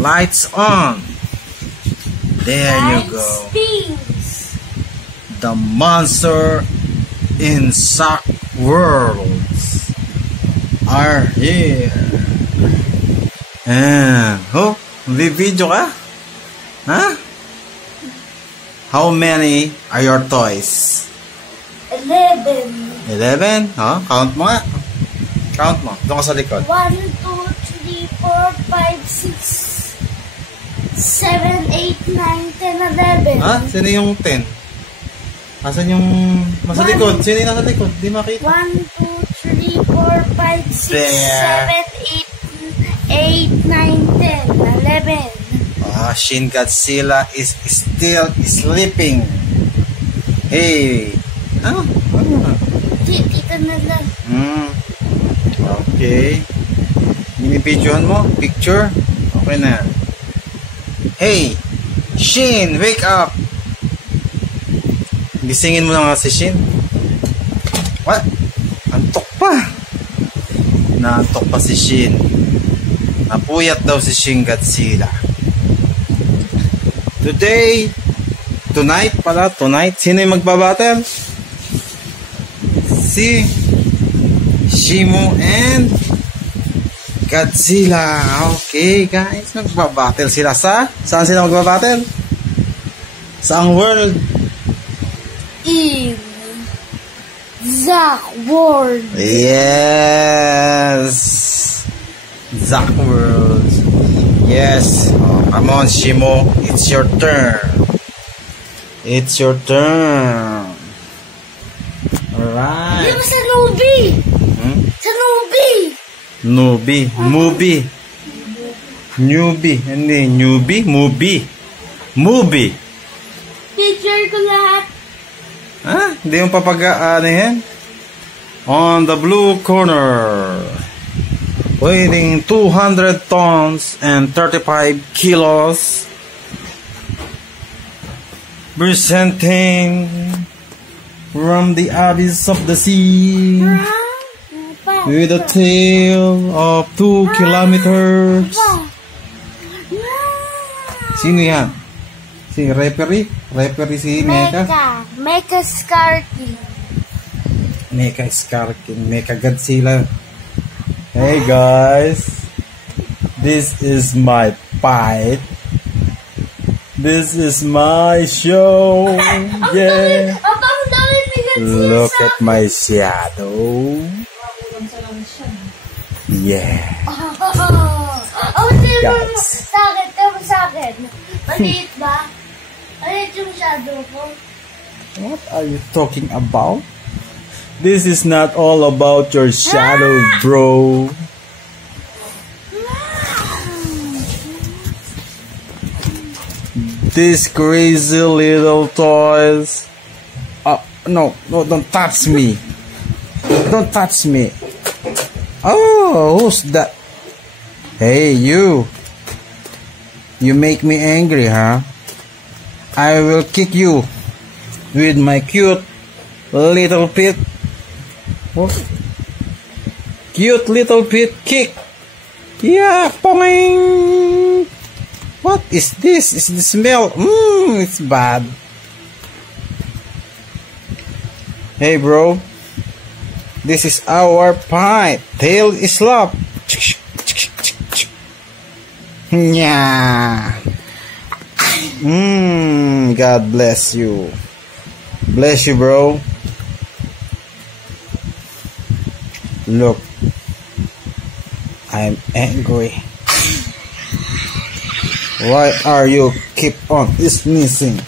Lights on. There you go. The monster in Sock Worlds are here. Oh, video ka? Huh? How many are your toys? 11. 11? Huh? Count mo nga. Count mo. Doon ka sa likod. 1, 2, 3, 4, 5, 6, 7, 8, 9, 10, 11. Ha? Sino yung 10? Asan yung nasa likod? Sino yung nasa likod? Di makita. 1, 2, 3, 4, 5, 6, There. 7, 8, 9, 10, 11. Shin Godzilla is still sleeping. Hey. Ano? Dito na lang. Okay. Binibidyohan mo? Picture? Okay na. Hey! Shin! Wake up! Gisingin mo na nga si Shin. What? Antok pa! Naantok pa si Shin. Napuyat daw si Shin Godzilla. Tonight, sino yung magbabattle? Si Shimo and Godzilla. Okay, guys. Magbabattle sila saan sila magbabattle? Saang world? In Zack World. Yes. Zack World. Yes. Oh, come on, Shimo. It's your turn. It's your turn. Alright. Di ba sa Nubi? Sa Nubi. Newbie. Hindi, newbie. Movie. Picture ko lahat. Ha? Hindi yung ano yan? On the blue corner. Weighing 200 tons and 35 kilos. Presenting from the abyss of the sea. With a tail of 2 kilometers. Sino yan? Si referee? Referee si Mecha? Mecha Skarky. Mecha Godzilla. Hey guys. This is my fight. This is my show. Yeah. Look at my shadow. Yeah. Guys. Sa akin. Maliit ba? Maliit yung shadow ko. What are you talking about? This is not all about your shadow, bro. These crazy little toys. No, don't touch me. Don't touch me. Oh, who's that? Hey, you. You make me angry, huh? I will kick you with my cute little feet. What? Cute little feet kick. Yeah, poing. What is this? Is the smell? It's bad. Hey, bro. This is our pie. Tail is up. Yeah. God bless you. Bless you, bro. Look. I'm angry. Why are you keep on sneezing?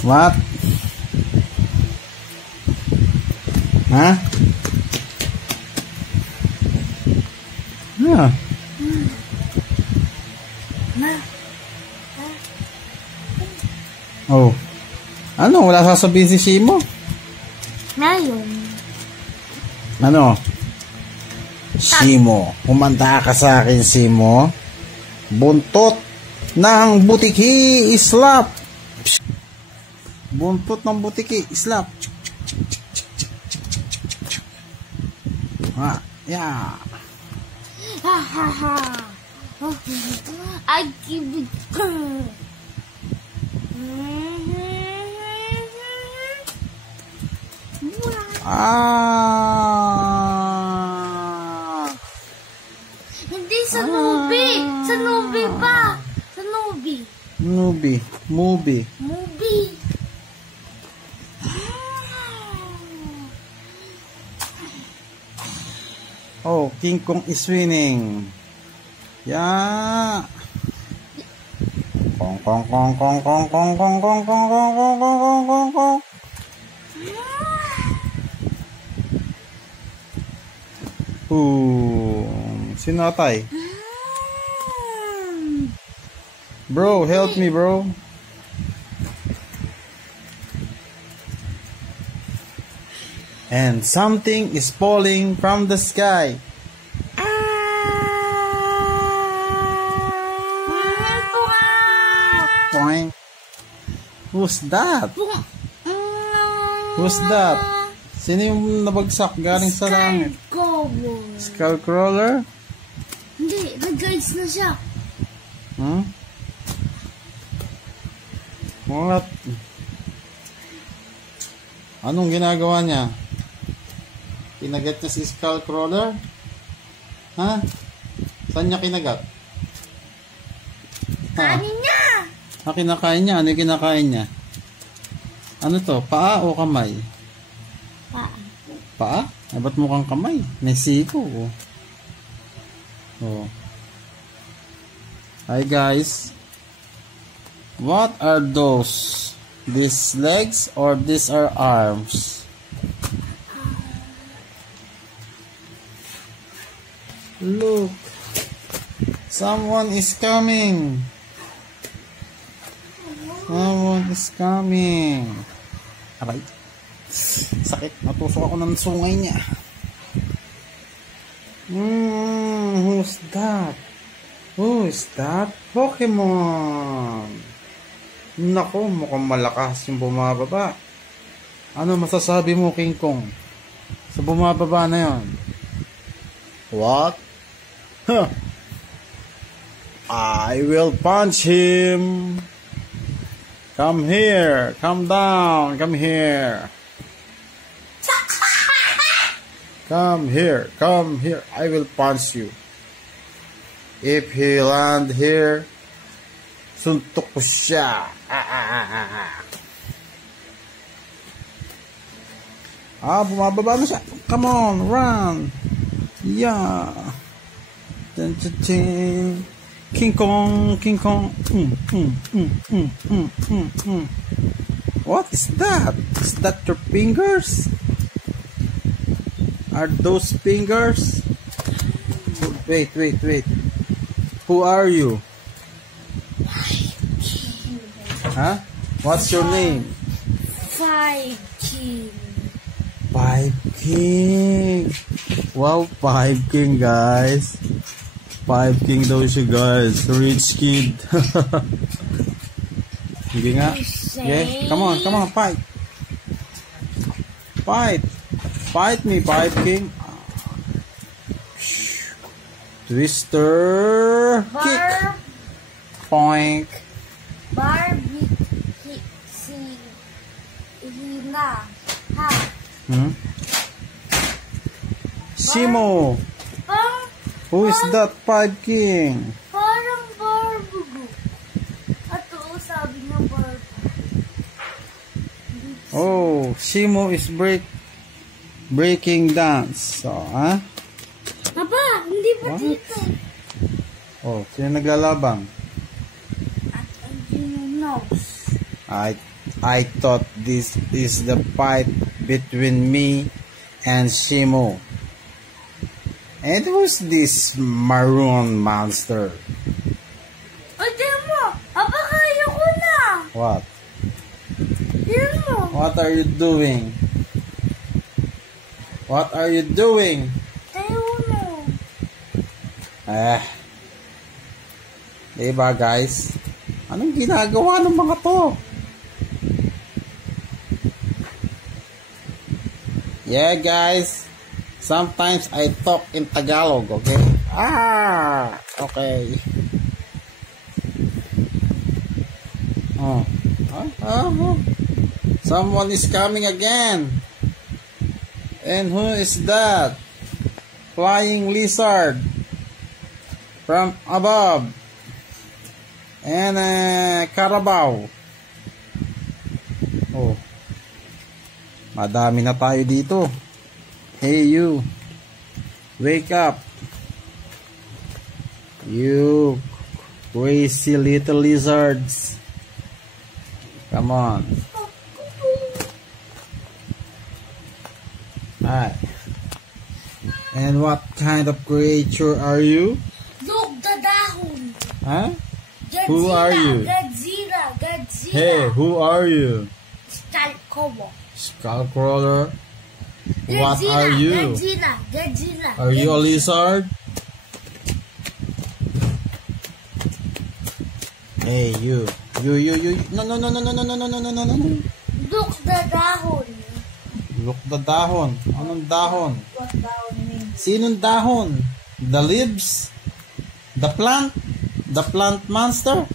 What? Huh? Yeah. Oh. Ano? Wala sasabihin si Shimo? Ngayon. Ano? Shimo. Humanda ka sa akin, Shimo. Buntot ng butiki islap. Buntot ng butiki islap. Yeah. Ha ha ha. I give it. Hindi sa Nubi. Sa Nubi pa. Sa Nubi. Movie. Oh, King Kong is winning. Yeah. Kong kong kong kong kong kong kong kong kong kong kong kong kong kong. Sino atay? Bro, help me, bro. And something is falling from the sky. Boing. Who's that? Who's that? Sino yung nabagsak galing sa langit? Skullcrawler? Hindi, nag-guides na siya. What? Anong ginagawa niya? Kinagat niya si Skullcrawler? Ha? Saan niya kinagat? Kanin niya! Kinakain niya? Ano yung kinakain niya? Ano to? Paa o kamay? Paa? Ay, ba't mukhang kamay? May siko. Oh. Hi guys. What are those? These legs or these are arms? Look. Someone is coming. Someone is coming. Aray. Sakit. Natusok ako ng sungay niya. Who's that? Who is that? Pokemon. Nako, mukhang malakas yung bumababa. Ano masasabi mo, King Kong? Sa bumababa na yon? What? Huh. I will punch him. Come here. Come down. Come here. Come here. Come here. I will punch you. If he land here, suntok ko siya. Bumababa na siya. Come on, run. Yeah. King Kong, King Kong. What is that? Is that your fingers? Are those fingers? Wait. Who are you? Huh? What's your name? Five King. Wow, 5 King, guys. 5 King daw siya, guys. Rich kid. Sige nga. Okay, come on, fight. Fight me, 5 King. Twister. Kick. Poink. Barbie. Si Hina. Ha. Simo. Who is that 5 King? Parang Barbugo. Ato, sabi na Barbugo. Oh, Simo is breaking dance. So, ha? Aba, hindi ba What? dito? Oh, sino naglalabang? At ang nose. I thought this is the fight between me and Shimo. And who's this maroon monster? Ay, tingnan mo! Aba, kaya ko na! What? Tingnan mo! What are you doing? What are you doing? Tayo mo! Diba guys? Anong ginagawa ng mga to? Yeah guys, sometimes I talk in Tagalog, okay? Okay. Someone is coming again. And who is that? Flying lizard from above. And Carabao. Oh. Madami na tayo dito. Hey you. Wake up. You crazy little lizards. Come on. Hi. And what kind of creature are you? Look, the dahon. Huh? Godzilla, Who are you? Godzilla. Hey, who are you? Skullcrawler. Skullcrawler. What are you? Godzilla. Are you a lizard? Hey, you. No. Look, the dahon. Look the dahon. Anong dahon? What dahon means? Sinong dahon? The leaves? The plant? The plant monster?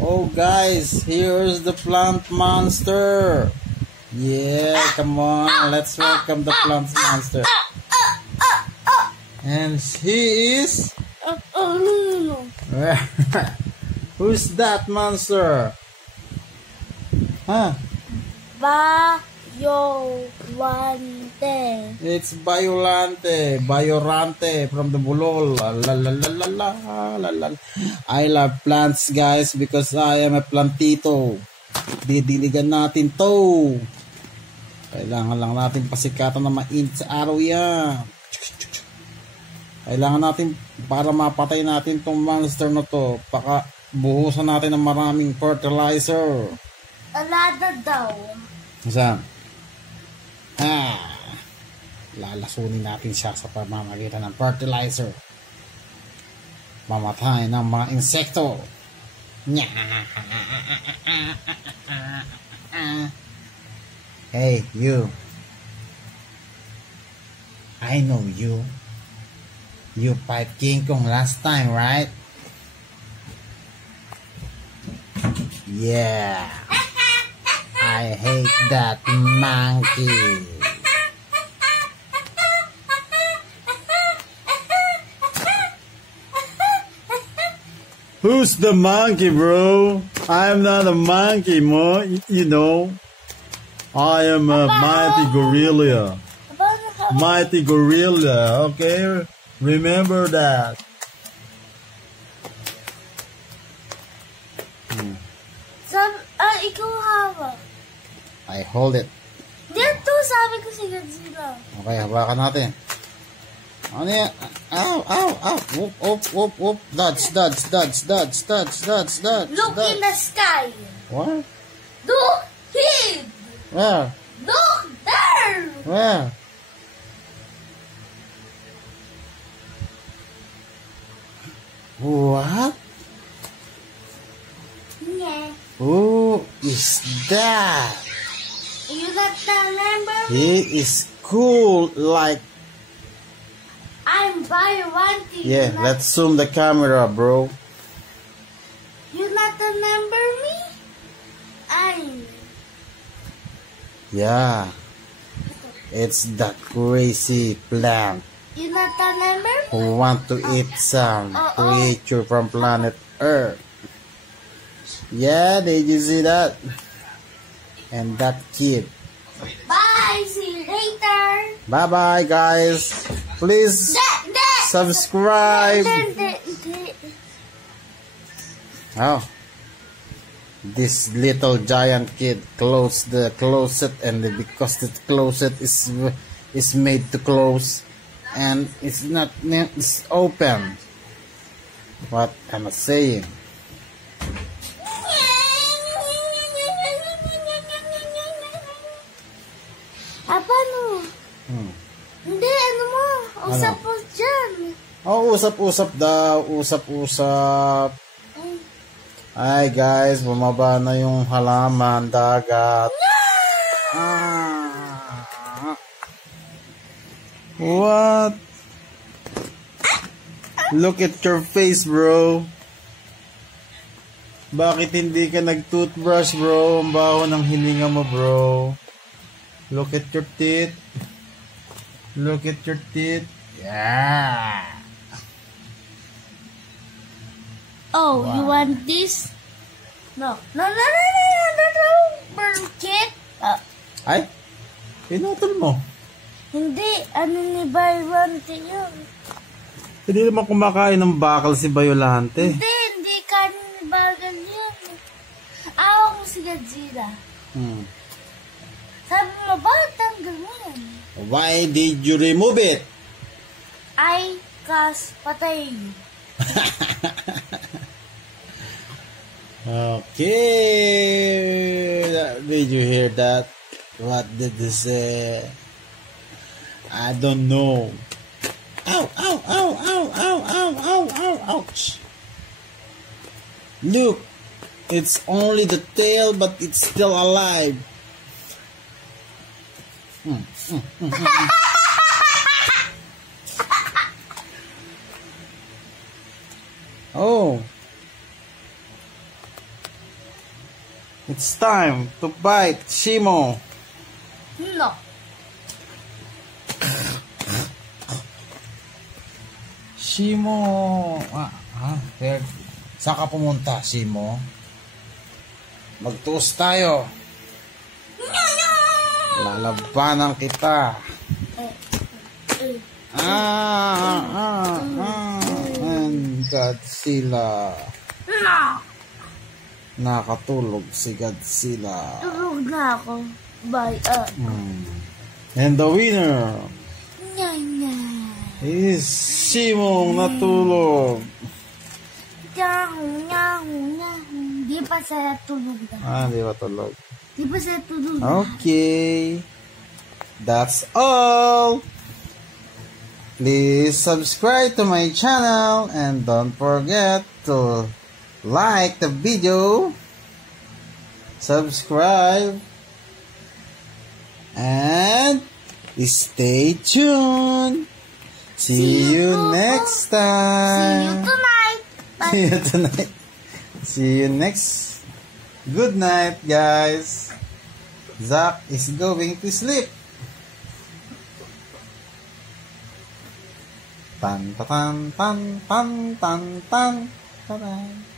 Oh guys, here's the plant monster. Yeah, come on, let's welcome the plant monster. And he is... No. Who's that monster? Huh? Biollante. It's Biolante from the Bulol. La. I love plants guys because I am a plantito. Didiligan natin to. Kailangan lang natin pasikatan na mainit sa araw yan. Kailangan natin para mapatay natin tong monster na to. Buhusan natin ng maraming fertilizer. Alada daw. Saan? Lalasunin natin siya sa pamamagitan ng fertilizer. Mamatay ng mga insekto. Hey, you. I know you. You fight King Kong last time, right? Yeah. I hate that monkey. Who's the monkey, bro? I'm not a monkey, you know. I am a mighty gorilla. Mighty gorilla, okay? Remember that. Ikaw hawak. I hold it. Dito, sabi ko si Godzilla. Okay, hawakan natin. Ano yan? Ow. Whoop. Dodge. Look in the sky. What? Look here. Where? Look there. Where? What? Yeah. Who is that? You not remember me? He is cool like... I'm Biollante. Yeah, let's zoom the camera, bro. You not remember me? Yeah. It's that crazy plant You not remember me? who want to eat some creature from planet Earth. Yeah, did you see that? And that kid. Bye. See you later. Bye-bye, guys. Please subscribe. Oh. This little giant kid closed the closet, and because the closet is made to close and it's open. What am I saying? Paano? Hindi, ano mo? Usap po dyan. Oh, usap-usap daw. Usap-usap. Ay guys, bumaba na yung halaman, dagat. What? Look at your face, bro. Bakit hindi ka nag-toothbrush, bro? Ang baho ng hininga mo, bro. Look at your teeth. Look at your teeth. Yeah. Oh, wow. You want this? No. No. Burkit. Ay? Pinutol mo. Hindi. Ano ni Violante yun? Hindi naman kumakain ng bakal si Violante. Hindi kanin ni Bagal yun. Awa mo si Godzilla. Sabi mo ba, tanggal mo yan? Why did you remove it? Patay. Okay. Did you hear that? What did they say? I don't know. Ow, ow, ow, ow, ow, ow, ow, ow, ouch. Look, it's only the tail, but it's still alive. Oh. It's time to bite Shimo. No. Shimo. Saan ka pumunta, Shimo? Mag-toast tayo. Lalabanan kita. And Godzilla. Nakatulog si Godzilla. Tulog na ako. Bye. And the winner is Shimong natulog. Di pa saya tulog na. Di ba tulog? Di pa saya tulog na. Okay. That's all. Please subscribe to my channel and don't forget to like the video, subscribe, and stay tuned. See you next time. See you tonight. Bye. See you tonight. See you next. Good night, guys. Zach is going to sleep. Tan tan tan tan tan tan tan.